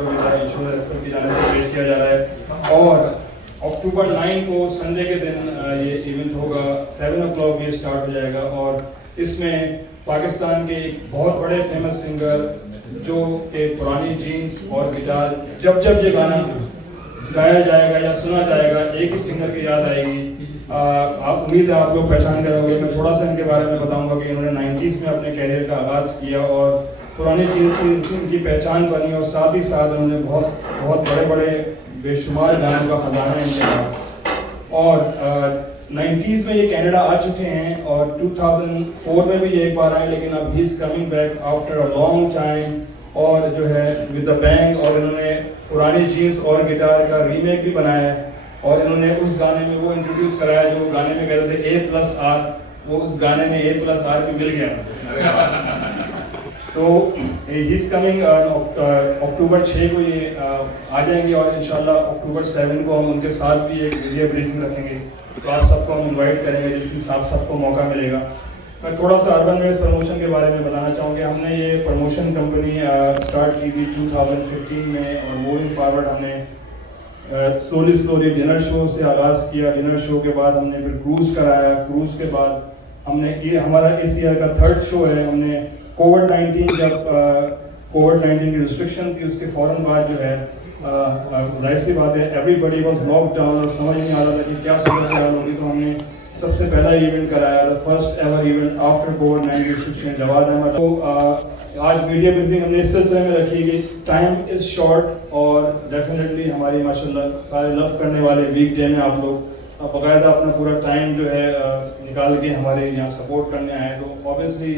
Super visa insurance expert की जानिब से पेश किया जा रहा है। और अक्टूबर 9 को संडे के दिन ये इवेंट होगा, 7 o'clock ये स्टार्ट हो जाएगा। और इसमें पाकिस्तान के एक बहुत बड़े फेमस सिंगर जो कि पुरानी जीन्स और गिटार, जब जब ये गाना गाया जाएगा या सुना जाएगा एक ही सिंगर की याद आएगी। आप उम्मीद है आप लोग पहचान करोगे। मैं थोड़ा सा इनके बारे में बताऊंगा कि इन्होंने 90s में अपने कैरियर का आगाज़ किया और पुरानी चीज़ की इनकी पहचान बनी, और साथ ही साथ उन्होंने बहुत बहुत बड़े बड़े बेशुमार गानों का ख़जाना है इनके पास। और 90s में ये कनाडा आ चुके हैं और 2004 में भी ये एक बार आए, लेकिन अब he is coming back after a long time और जो है विद द बैंग। और इन्होंने पुरानी जीन्स और गिटार का रीमेक भी बनाया है और इन्होंने उस गाने में वो इंट्रोड्यूस कराया जो गाने में कहते थे A+R, वो उस गाने में A+R भी मिल गया। तो ही इज़ कमिंग अक्टूबर 6 को ये आ जाएंगे और इंशाल्लाह अक्टूबर 7 को हम उनके साथ भी एक वीडियो ब्रीफिंग रखेंगे। तो आप सबको हम इनवाइट करेंगे जिसमें सबको मौका मिलेगा। मैं थोड़ा सा अर्बन वेस्ट प्रमोशन के बारे में बताना चाहूँगी। हमने ये प्रमोशन कंपनी स्टार्ट की थी 2015 में और मूविंग फॉरवर्ड हमने स्लोली डिनर शो से आगाज़ किया। डिनर शो के बाद हमने फिर क्रूज़ कराया। क्रूज़ के बाद हमने ये हमारा इस ईयर का 3rd शो है। हमने कोविड-19 जब कोविड-19 की रिस्ट्रिक्शन थी उसके फ़ौरन बाद जो है जाहिर सी बात है एवरीबडी वाज लॉक डाउन और समझ नहीं आ रहा था कि क्या सूरत हाल होगी। तो हमने सबसे पहला इवेंट कराया, the first ever event after कोविड-19 रिस्ट्रिक्शन, जवाद अहमद। तो आज मीडिया ब्रीफिंग हमने इस सिलसिले में रखी कि टाइम इज़ शॉर्ट और डेफिनेटली हमारी माशाल्लाह सारे लव करने वाले वीक डे में आप लोग बाकायदा अपना पूरा टाइम जो है निकाल के हमारे यहाँ सपोर्ट करने आए। तो ऑब्वियसली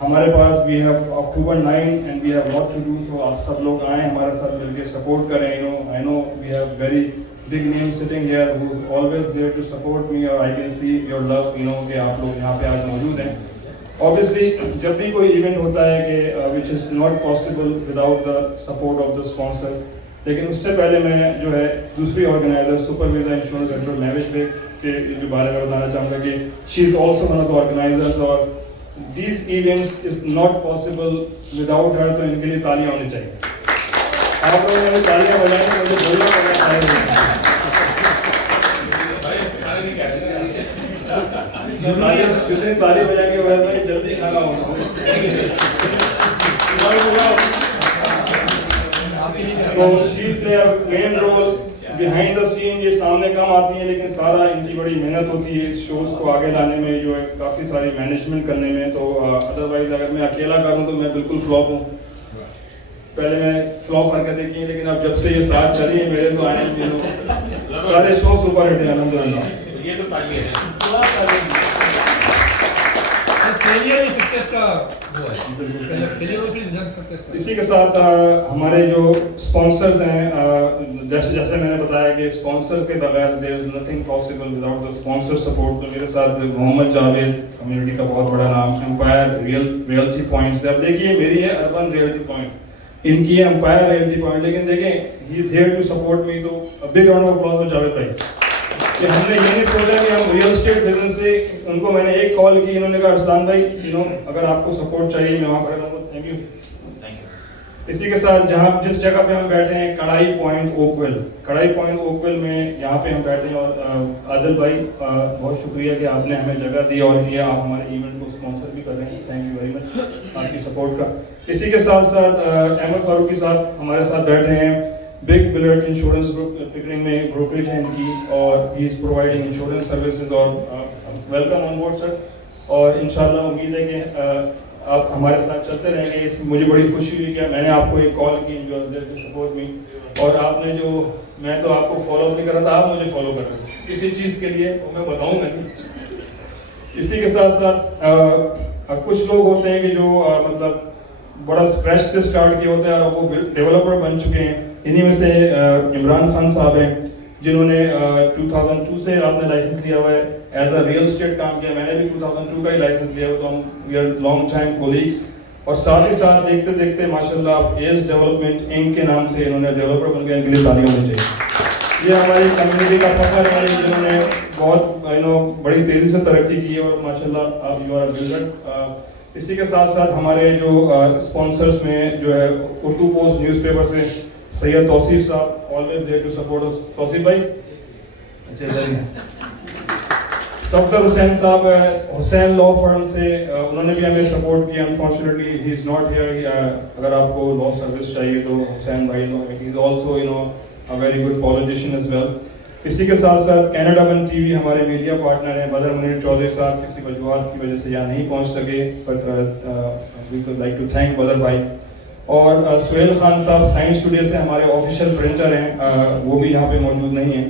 हमारे पास we have October 9 and we have lot to do. So आप सब लोग आएँ हमारे साथ मिलकर सपोर्ट करें। I know we have very big name sitting here who's always there to support me, और I can see your love, कि आप लोग यहाँ पे आज मौजूद हैं। Obviously जब भी कोई इवेंट होता है कि which is not possible without the support of the sponsors, लेकिन उससे पहले मैं जो है दूसरी organiser super visa insurance expert Mahvish के बारे में बताना चाहूँगा कि she is also one of the organizers और these events is not possible without her। तो इनके लिए तालियां होनी चाहिए। आप लोगों ने तालियां बजाएं, मुझे बोलना पड़ेगा। जितनी ताली बजाएंगे वैसे ही जल्दी खाना होगा। तो she play a main role behind the scene. ये सामने कम आती है लेकिन सारा इनकी बड़ी मेहनत होती है इस शोज को आगे लाने में, जो है काफ़ी सारी मैनेजमेंट करने में। तो अदरवाइज अगर मैं अकेला करूँ तो मैं बिल्कुल फ्लॉप हूँ। पहले मैं फ्लॉप करके देखी, लेकिन अब जब से ये साथ चली है मेरे तो आए सारे शो सुपर हिट है अल्हम्दुलिल्लाह। ये तो ताली है। फेलियर ही सक्सेस का वो है। पहले फेलियर और फिर सक्सेस का। इसी के साथ हमारे जो स्पॉन्सर्स हैं, जैसे मैंने बताया कि स्पॉन्सर के बगैर there is nothing possible without the sponsor support. तो मेरे साथ मोहम्मद जावेद, कम्युनिटी का बहुत बड़ा नाम, एम्पायर रियल्टी पॉइंट्स। अब देखिए मेरी है अर्बन रियल्टी पॉइंट, इनकी है एम्पायर रियल्टी पॉइंट, लेकिन देखें he is here to support me. तो big round of applause for Javed भाई कि हमने ये नहीं सोचा कि हम रियल एस्टेट बिजनेस से, उनको मैंने एक कॉल की, इन्होंने कहा अरसलान भाई अगर आपको सपोर्ट चाहिए मैं वहाँ खड़ा रहूँगा। Thank you. इसी के साथ जिस जगह पे हम बैठे हैं कढ़ाई पॉइंट ओकविल में यहाँ पे हम बैठे हैं। और आदिल भाई बहुत शुक्रिया कि आपने हमें जगह दी और ये आप हमारे इवेंट को स्पॉन्सर भी कर रहे हैं। थैंक यू वेरी मच आपकी सपोर्ट का। इसी के साथ साथ अहमद फारूकी साहब हमारे साथ बैठे हैं। Big billiard insurance group Pickering में ब्रोकरेज है इनकी और he is providing insurance services. और वेलकम ऑन बोर्ड सर। और इंशाल्लाह उम्मीद है कि आप हमारे साथ चलते रहेंगे। इसमें मुझे बड़ी खुशी हुई कि मैंने आपको एक कॉल की जो सपोर्ट मी, और आपने जो, मैं तो आपको फॉलो नहीं कर रहा था, आप मुझे फॉलो कर रहे थे किसी चीज़ के लिए, तो मैं बताऊँगा नहीं। इसी के साथ साथ कुछ लोग होते हैं कि जो मतलब बड़ा स्क्रैच से स्टार्ट किए होते हैं और वो डेवलपर बन चुके हैं। इन्हीं में से इमरान खान साहब हैं जिन्होंने 2002 से आपने लाइसेंस लिया हुआ है, एज अ रियल एस्टेट काम किया। मैंने भी 2002 का ही लाइसेंस लिया हुआ, तो हम we are long time colleagues. और साथ ही साथ देखते देखते माशाल्लाह एज डेवलपमेंट इंक के नाम से इन्होंने डेवलपर बन गए, इनके लिए तालियां होनी चाहिए। ये हमारी कम्युनिटी का फखर है जिन्होंने बहुत बड़ी तेज़ी से तरक्की की है और माशाल्लाह आप यू आर बिल्डर। इसी के साथ साथ हमारे जो स्पॉन्सर्स में जो है उर्दू पोस्ट न्यूज़पेपर से Syed Tauseef sahab always there to support us. Tauseef भाई अच्छा इधर ही हैं। सफदर हुसैन साहब हुसैन लॉ फर्म से उन्होंने भी हमें सपोर्ट किया। Unfortunately he is not here. अगर आपको लॉ सर्विस चाहिए तो हुसैन भाई he is also a very good politician as well. इसी के साथ साथ कनाडा वन टीवी हमारे मीडिया पार्टनर हैं। बदर मुनीर चौधरी साहब किसी वजूहत की वजह से यहाँ नहीं पहुँच सके, but we would like to thank Badar भाई। और सुहेल खान साहब साइंस टुडे से हमारे ऑफिशियल प्रिंटर हैं, वो भी यहाँ पे मौजूद नहीं हैं।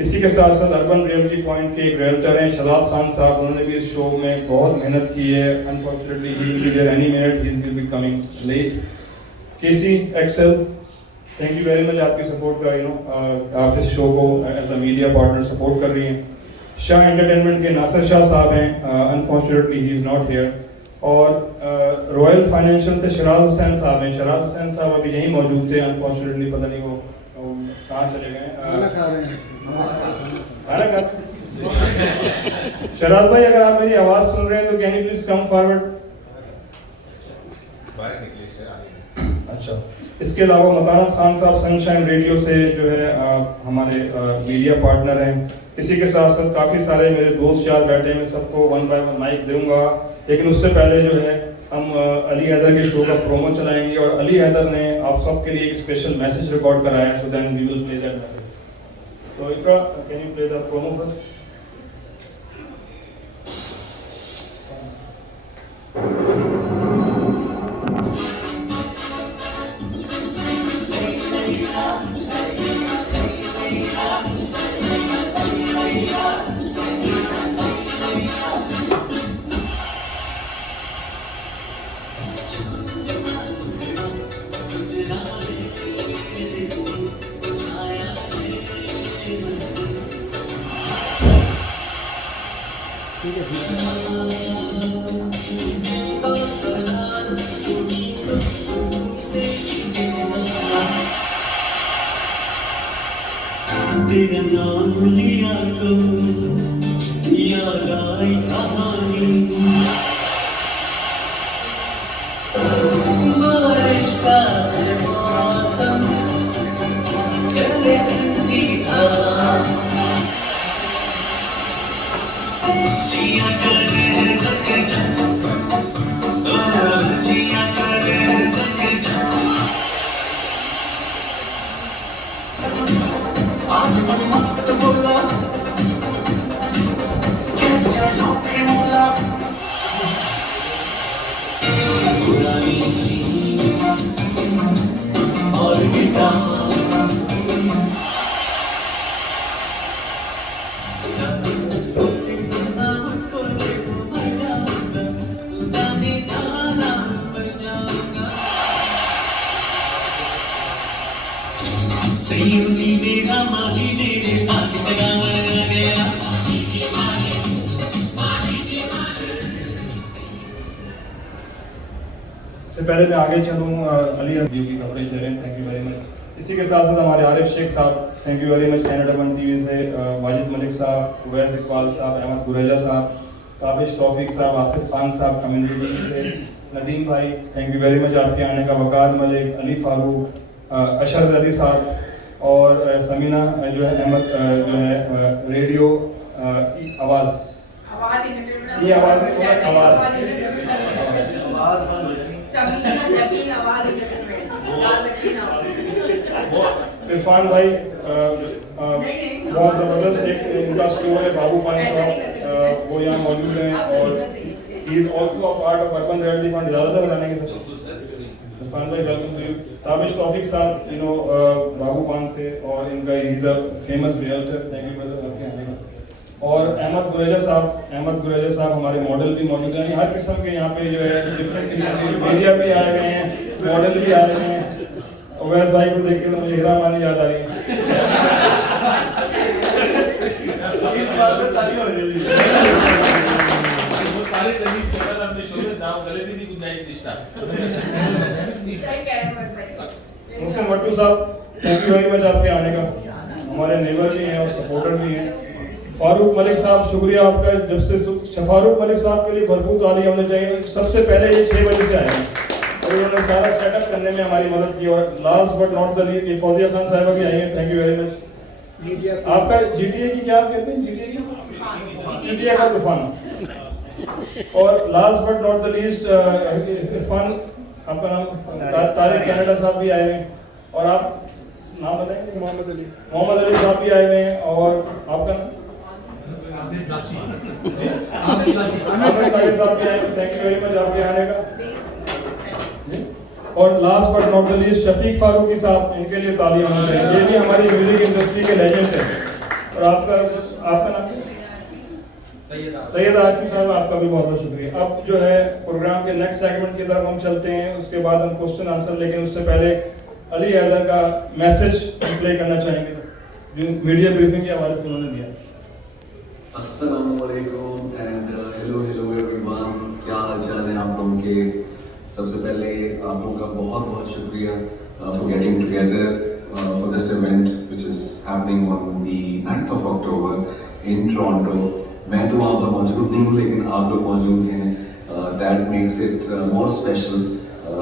इसी के साथ साथ अर्बन रियलिटी पॉइंट के एक रियल्टर हैं शदाब खान साहब, उन्होंने भी इस शो में बहुत मेहनत की है। Unfortunately he will be there any minute, he will be coming late. KC Excel, thank you very much आपकी सपोर्ट आप इस शो को as a media partner support कर रही हैं। शाह एंटरटेनमेंट के नासिर शाह साहब हैं, unfortunately he is not here. और रॉयल फाइनेंशियल से शराज हुसैन साहब हैं। शराज हुसैन साहब अभी यहीं मौजूद थे, अनफॉर्चुनेटली पता नहीं वो कहाँ चले गए। खाना खा शराज भाई अगर आप मेरी आवाज़ सुन रहे हैं तो can you please come forward. अच्छा, इसके अलावा मतानत खान साहब सनशाइन रेडियो से जो है हमारे मीडिया पार्टनर हैं। इसी के साथ साथ काफ़ी सारे मेरे दोस्त यार बैठे हैं, मैं सबको वन बाय वन माइक दूंगा, लेकिन उससे पहले जो है हम अली हैदर के शो का प्रोमो चलाएंगे और अली हैदर ने आप सबके लिए एक स्पेशल मैसेज रिकॉर्ड कराया है, so then we will play that message. तो Ifra can you play the promo first. तेरा नाम लिया तो याद आई कहानी, बारिश का मौसम चले ठंडी हवा, जिया करे धक जिया करे धक आज मन मस्त बोला क्या लोटे बोला पुरानी चीज और गिटार मुझको देखो मर जाऊंगा, तू जाने जाना मर जाऊंगा। सही मेरा माही मेरे पास जगह मर गया। इससे पहले मैं आगे चलूँ, अली हैदर की कवरेज दे रहे हैं, थैंक यू वेरी मच। इसी के साथ साथ हमारे आरिफ शेख साहब, thank you very much Canada one TV से, वाजिद मलिक साहब, उवैस इकबाल साहब, अहमद गुरेजा साहब, ताबिश तौफीक साहब, आसिफ खान साहब कम्युनिटी टीवी से, नदीम भाई थैंक यू वेरी मच आपके आने का, वकार मलिक, अली फारूक, अशर जदी साहब और समीना जो है अहमद जो है रेडियो आवाज़ ये आवाज़ नहीं आवाज़ बंद हो जाएगी। इरफान भाई बहुत ज़बरदस्त एक इनका स्टोर है बाबू पान साहब, वो यहाँ मौजूद हैं और ही is also a part of urban reality fund. ज़्यादा बताने के साथ इरफान भाई वेलकम टू यू। ताबिश तौफीक साहब बाबू पान से और इनका he is a famous realtor, thank you brother आपके आने का। और अहमद गुरेजा साहब हमारे मॉडल भी मौजूद हैं, हर किस्म के यहाँ पे जो है डिफरेंट किस्म के मीडिया भी आए हुए हैं, मॉडल भी आए हुए हैं। उवैस भाई को देख के तो मुझे हीरा मानी याद आ रही है। इस बात में ताली हो रही है। वो ताली तभी से कर अपने शो में नाम गले भी नहीं कुछ नहीं रिश्ता। सही कह रहे हैं भाई। मुस्लिम मट्टू साहब थैंक यू वेरी मच आपके आने का, हमारे नेबर भी हैं और सपोर्टर भी हैं। फारूक मलिक साहब शुक्रिया आपका, जब से फारूक मलिक साहब के लिए भरपूर ताली होनी चाहिए। सबसे पहले ये 6 बजे से आए हैं और इन्होंने सारा सेटअप करने में हमारी मदद की। और last but not the least ये फौजिया खान साहिबा भी आई हैं, थैंक यू वेरी मच। आपका जीटीए की क्या आप कहते हैं, जीटीए का तूफान। और last but not the least Irfan, आपका नाम तारिक कनाडा साहब भी आए हैं। और आप नाम बताएंगे? मोहम्मद अली साहब भी आए हुए हैं। और आपका नाम? आमिर गाची। आमिर गाची साहब भी आए हैं, थैंक यू वेरी मच आपके आने का। और last but not the least Shafiq Farooqui sahab, इनके लिए तालियां होनी चाहिए, ये भी हमारी म्यूजिक इंडस्ट्री के लेजेंड हैं। और आपका नाम क्या? सैयद आशिफ साहब, आपका भी बहुत बहुत शुक्रिया। अब जो है प्रोग्राम के नेक्स्ट सेगमेंट की तरफ हम चलते हैं, उसके बाद हम क्वेश्चन आंसर, लेकिन उससे पहले अली हैदर का मैसेज प्ले करना चाहेंगे जो मीडिया ब्रीफिंग के हवाले से उन्होंने दिया। अस्सलामुअलैकुम एंड हेलो एवरीवन, क्या हाल चाल है आप लोगों के। सबसे पहले आप लोगों का बहुत बहुत शुक्रिया for getting together for this event which is happening on the 9th of October in Toronto. मैं तो वहाँ पर मौजूद नहीं हूँ, लेकिन आप लोग मौजूद हैं, that makes it more special.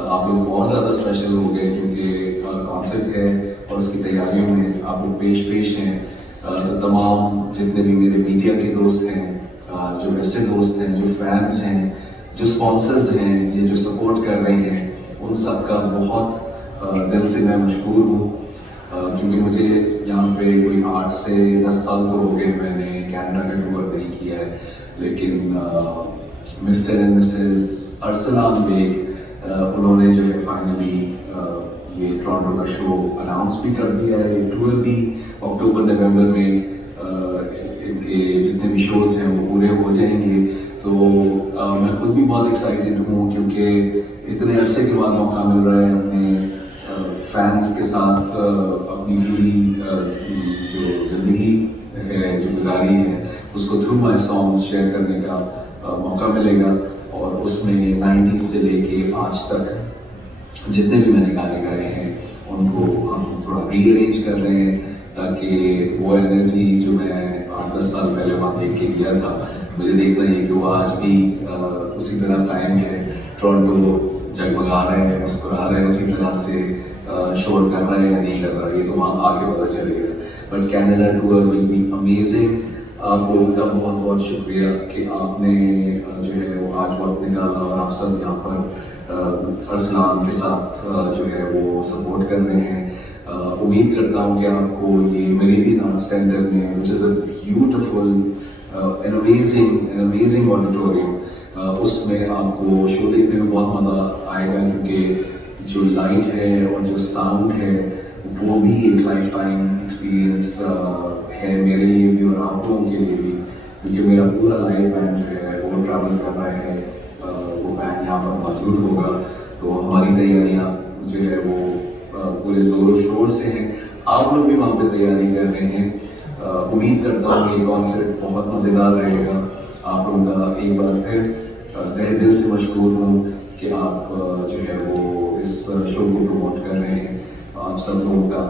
आप लोग और ज़्यादा स्पेशल हो गए क्योंकि कॉन्सर्ट है और उसकी तैयारियों में आप लोग पेश हैं। तो तमाम जितने भी मेरे मीडिया के दोस्त हैं, जो वैसे दोस्त हैं, जो फैंस हैं, जो स्पॉन्सर्स हैं, ये जो सपोर्ट कर रहे हैं, उन सब का बहुत दिल से मैं मशहूर हूँ। क्योंकि मुझे यहाँ पे कोई 8 से 10 साल तो हो गए मैंने कनाडा का टूर नहीं किया है, लेकिन Mr and Mrs Arsalan Baig उन्होंने जो है फाइनली ये टोरंटो का शो अनाउंस भी कर दिया है। ये टूर भी अक्टूबर नवंबर में इनके जितने भी शोज हैं वो पूरे हो जाएंगे। तो मैं खुद भी बहुत एक्साइटेड हूँ क्योंकि इतने अरसे के बाद मौका मिल रहा है अपने फैंस के साथ अपनी पूरी जो ज़िंदगी है जो गुजारी है उसको थ्रू माय सॉन्ग्स शेयर करने का मौका मिलेगा। और उसमें 90s से लेके आज तक जितने भी मैंने गाने गाए हैं उनको हम थोड़ा रीअरेंज कर रहे हैं ताकि वो एनर्जी जो मैं 8-10 साल पहले वहाँ देख के गया था, मुझे देखना है कि वो आज भी उसी तरह टाइम है। टोरंटो जगमगा रहे हैं, मुस्कुरा रहे हैं, उसी तरह से शोर कर रहा है या नहीं कर रहा है ये तो वहाँ आके पता चलेगा। But Canada tour will be amazing. आप लोगों का बहुत बहुत शुक्रिया कि आपने जो है वो आज वक्त निकाला और आप सब यहाँ पर अरसलान के साथ जो है वो सपोर्ट कर रहे हैं। उम्मीद करता हूँ कि आपको ये मेरिडियन आर्ट सेंटर में which is a beautiful an amazing auditorium, उसमें आपको शो देखने में बहुत मज़ा आएगा क्योंकि जो लाइट है और जो साउंड है वो भी एक लाइफ टाइम एक्सपीरियंस है मेरे लिए भी और आप लोगों के लिए भी, क्योंकि मेरा पूरा लाइव बैंड जो है वो ट्रैवल कर रहा है, वो बैंड यहाँ पर मौजूद होगा। तो हमारी तैयारियाँ जो है वो पूरे ज़ोरों शोर से हैं, आप लोग भी वहाँ पे तैयारी कर रहे हैं। उम्मीद करता हूँ ये कॉन्सर्ट बहुत मज़ेदार रहेगा। आप लोगों का एक बार फिर तहे दिल से मशहूर हूँ कि आप जो है वो इस शो को प्रमोट कर रहे हैं। आप सब लोगों का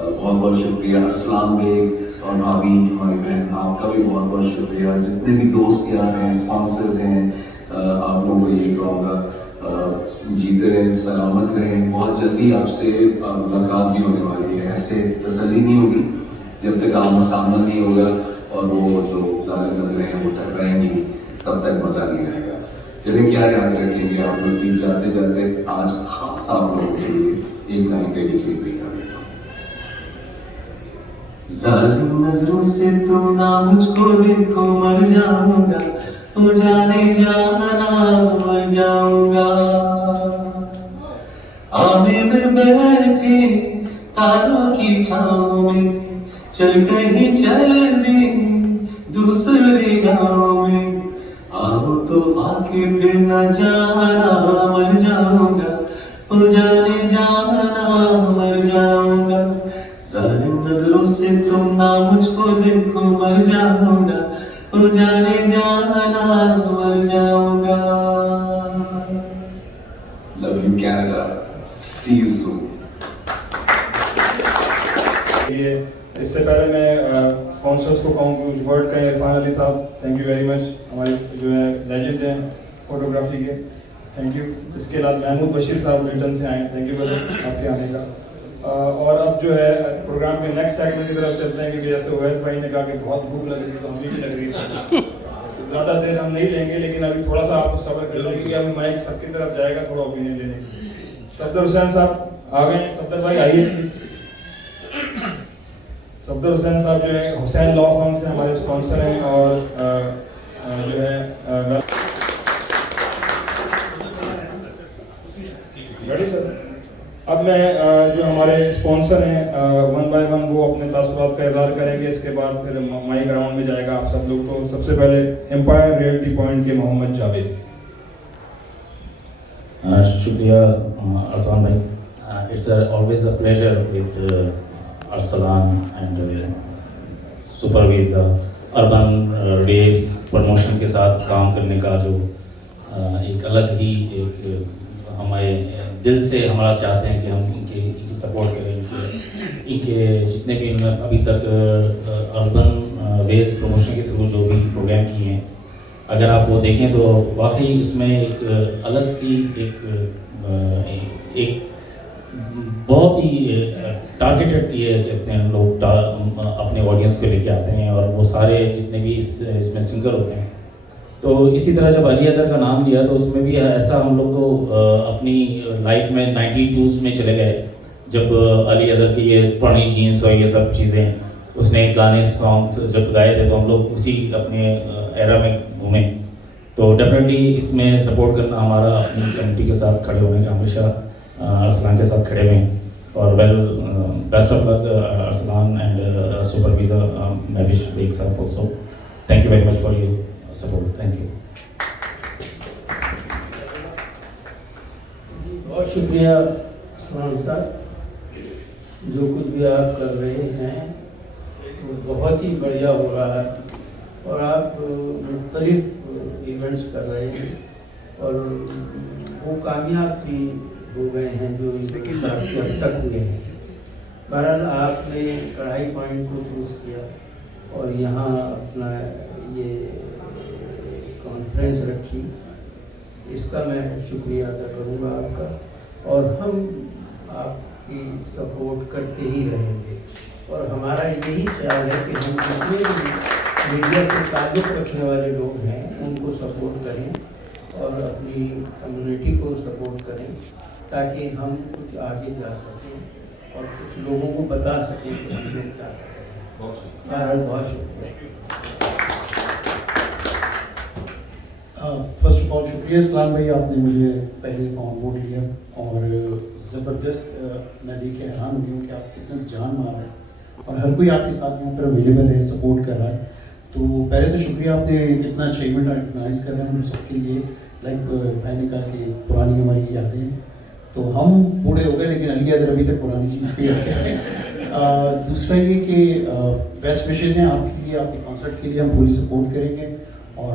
बहुत बहुत शुक्रिया। अरसलान बेग और भाभी हमारी बहन, आपका भी बहुत बहुत शुक्रिया। जितने भी दोस्त यहाँ हैं, स्पॉन्सर्स हैं, आप लोगों को यही कहूँगा जीते रहें, सलामत रहें। बहुत जल्दी आपसे मुलाकात भी होने वाली है। ऐसे तसल्ली नहीं होगी जब तक आमना सामना नहीं होगा और वो जो जालिम नजरें हैं वो टकराएंगी, तब तक मज़ा नहीं आएगा। चलिए क्या याद रखेंगे आप लोग भी। जाते जाते आज खास आप लोगों के लिए एक लाइन डेडिकेट भी कर देता हूँ। जालिम नजरों से तुम ना मुझको देखो, मर जाऊंगा, हो जाने जाना मर जाऊंगा। आने में बैठे तारों की छाँव में चल कहीं चल दे दूसरे गाँव में। आओ तो आके फिर न जाना मर जाऊंगा, हो जाने जाना मर जाऊंगा। जालिम नजरों से तुम ना मुझको देखो, मर जाऊंगा, हो जाने जाना मर जाऊंगा। Love you Canada, see you soon. ये इससे पहले मैं स्पॉन्सर्स को कहूँ कुछ वर्ड कहें। इरफान अली साहब, थैंक यू वेरी मच, हमारे जो है लेजेंड हैं फोटोग्राफी के। Thank you. इसके अलावा महमूद बशीर साहब ब्रिटेन से आए, थैंक यू ब्रदर आपके आने का। और अब जो है प्रोग्राम के नेक्स्ट सेगमेंट की तरफ चलते हैं, क्योंकि जैसे ओवैस भाई ने कहा कि बहुत भूख लग रही है, तो हमें भी लग रही है। तो ज़्यादा देर हम नहीं लेंगे, लेकिन अभी थोड़ा सा आपको सब्र कर लेंगे कि अभी माइक सबकी तरफ जाएगा थोड़ा ओपिनियन देने के लिए। सफदर हुसैन साहब आ गए हैं, सफदर भाई आइए प्लीज। सफदर हुसैन साहब जो है हुसैन लॉ फर्म से हमारे स्पॉन्सर हैं, और जो है रेडी सर। अब मैं जो हमारे स्पॉन्सर हैं वन बाय वन वो अपने तासुरात का इज़हार करेंगे, इसके बाद फिर माइक राउंड में जाएगा आप सब लोग। तो सबसे पहले एम्पायर रियल्टी पॉइंट के मोहम्मद जावेद। शुक्रिया अरसलान भाई। It's always a pleasure with Arsalan and supervisor urban waves promotion के साथ काम करने का जो एक अलग ही एक हमारे दिल से हमारा चाहते हैं कि हम इनकी सपोर्ट करें, इनके जितने भी इन्होंने अभी तक अर्बन वेव्स प्रमोशन के थ्रू जो भी प्रोग्राम किए हैं, अगर आप वो देखें तो वाकई इसमें एक अलग सी एक बहुत ही टारगेटेड ये कहते हैं लोग अपने ऑडियंस को लेके आते हैं, और वो सारे जितने भी इसमें सिंगर होते हैं। तो इसी तरह जब अली अदर का नाम लिया तो उसमें भी ऐसा हम लोग को अपनी लाइफ में 92s में चले गए, जब अली अदर की ये पुरानी जीन्स और ये सब चीज़ें उसने गाने सॉन्ग्स जब गाए थे, तो हम लोग उसी अपने एरा में घूमे। तो डेफिनेटली इसमें सपोर्ट करना हमारा अपनी कम्युनिटी के साथ खड़े होने का, हमेशा अरसलान के साथ खड़े हुए हैं। और well best of luck Arsalan and supervisor Mahwish Baig साहब also. Thank you very much for your support. Thank you. बहुत शुक्रिया अरसलान साहब, जो कुछ भी आप कर रहे हैं वो बहुत ही बढ़िया हो रहा है, और आप मुख्तलिफ इवेंट्स कर रहे हैं और वो कामयाब भी हो गए हैं जो इस अब तक हुए हैं। बहरहाल आपने कढ़ाई पॉइंट को चूज़ किया और यहाँ अपना ये कॉन्फ्रेंस रखी, इसका मैं शुक्रिया अदा करूँगा आपका, और हम आपकी सपोर्ट करते ही रहेंगे। और हमारा यही ख्याल है कि हम जितने भी मीडिया से ताल्लुक़ रखने वाले लोग हैं उनको सपोर्ट करें और अपनी कम्युनिटी को सपोर्ट करें, ताकि हम कुछ आगे जा सकें और कुछ लोगों को बता सकें कि हम लोग क्या कर रहे हैं। बहरहाल बहुत शुक्रिया। फर्स्ट ऑफ ऑल शुक्रिया इस्लाम भाई, आपने मुझे पहले ऑन बोर्ड लिया, और ज़बरदस्त मैं देख के हैरान हो गया हूँ कि आप कितना जान मार रहे हैं, और हर कोई आपके साथ यहाँ पर अवेलेबल है, सपोर्ट कर रहा है। तो पहले तो शुक्रिया, आपने इतना अचीवमेंट ऑर्गेनाइज कर रहे हैं हम सबके लिए। लाइक भाई ने कहा कि पुरानी हमारी यादें हैं, तो हम बूढ़े हो गए लेकिन अली अदर अभी तक पुरानी चीज़ पे रखे हैं। दूसरा ये कि बेस्ट विशेज़ हैं आपके लिए, आपके कॉन्सर्ट के लिए हम पूरी सपोर्ट करेंगे, और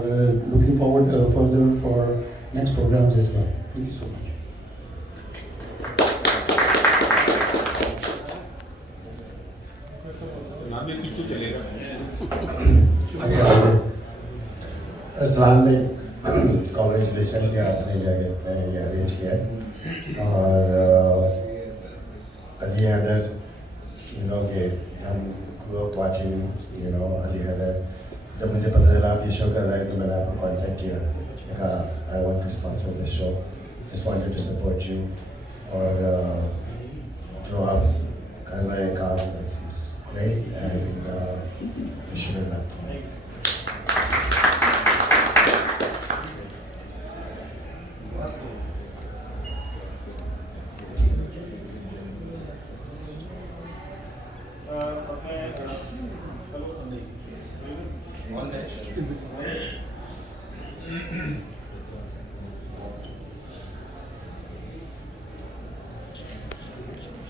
looking forward further for next programmes as well. Thank you so much. अस्सलाम ने कॉन्ग्रेचुलेशन के आपने क्या कहते हैं ये अरेंज किया है, और अली अदर के हम grow up watching Ali other. जब मुझे पता चला आप ये शो कर रहे हैं तो मैंने आपको कांटेक्ट किया, कहा I want to sponsor this show, just wanted to support you. और जो आप कर रहे हैं काम, great and wish you luck.